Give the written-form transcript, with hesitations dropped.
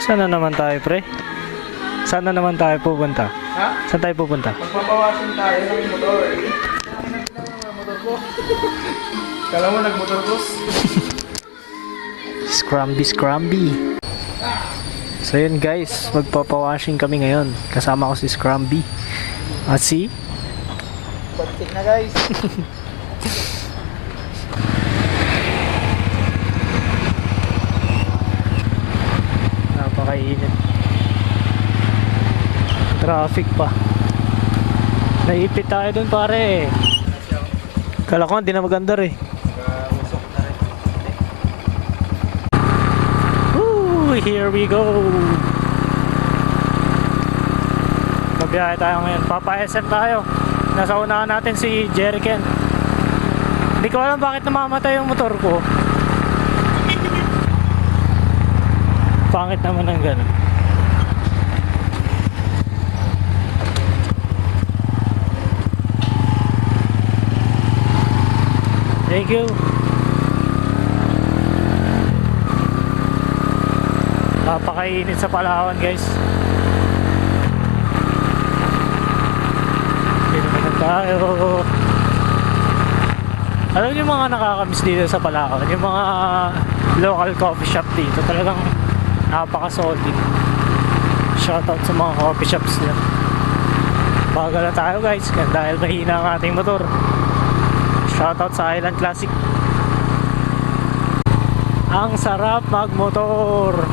Saan na naman tayo, pre? Saan na naman tayo pupunta? Ha? Saan tayo pupunta? Magpapawasan tayo ng motor. Motor ko. Kala mo nagmotor ko? Scrumby. So yun guys, magpapawashing kami ngayon. Kasama ko si Scrumby. At si? Pagtik na guys. Napakainit. Traffic pa. Naipit tayo dun pare. Kala ko hindi na maganda eh. Woo, here we go. Mabiyahe tayo ngayon. Papa-SM tayo. Nasa unahan natin si Jeriken. Hindi ko alam bakit namamatay yung motor ko. Pangit naman ng ganun. Thank you. Napakainit sa Palawan guys. Dito naman tayo. Alam niyo mga nakakamiss dito sa Palawan, yung mga local coffee shop dito talagang napaka-solid. Shoutout sa mga coffee shops nila. Bagal na tayo guys dahil mahina ang ating motor. Shoutout sa Island Classic. Ang sarap magmotor.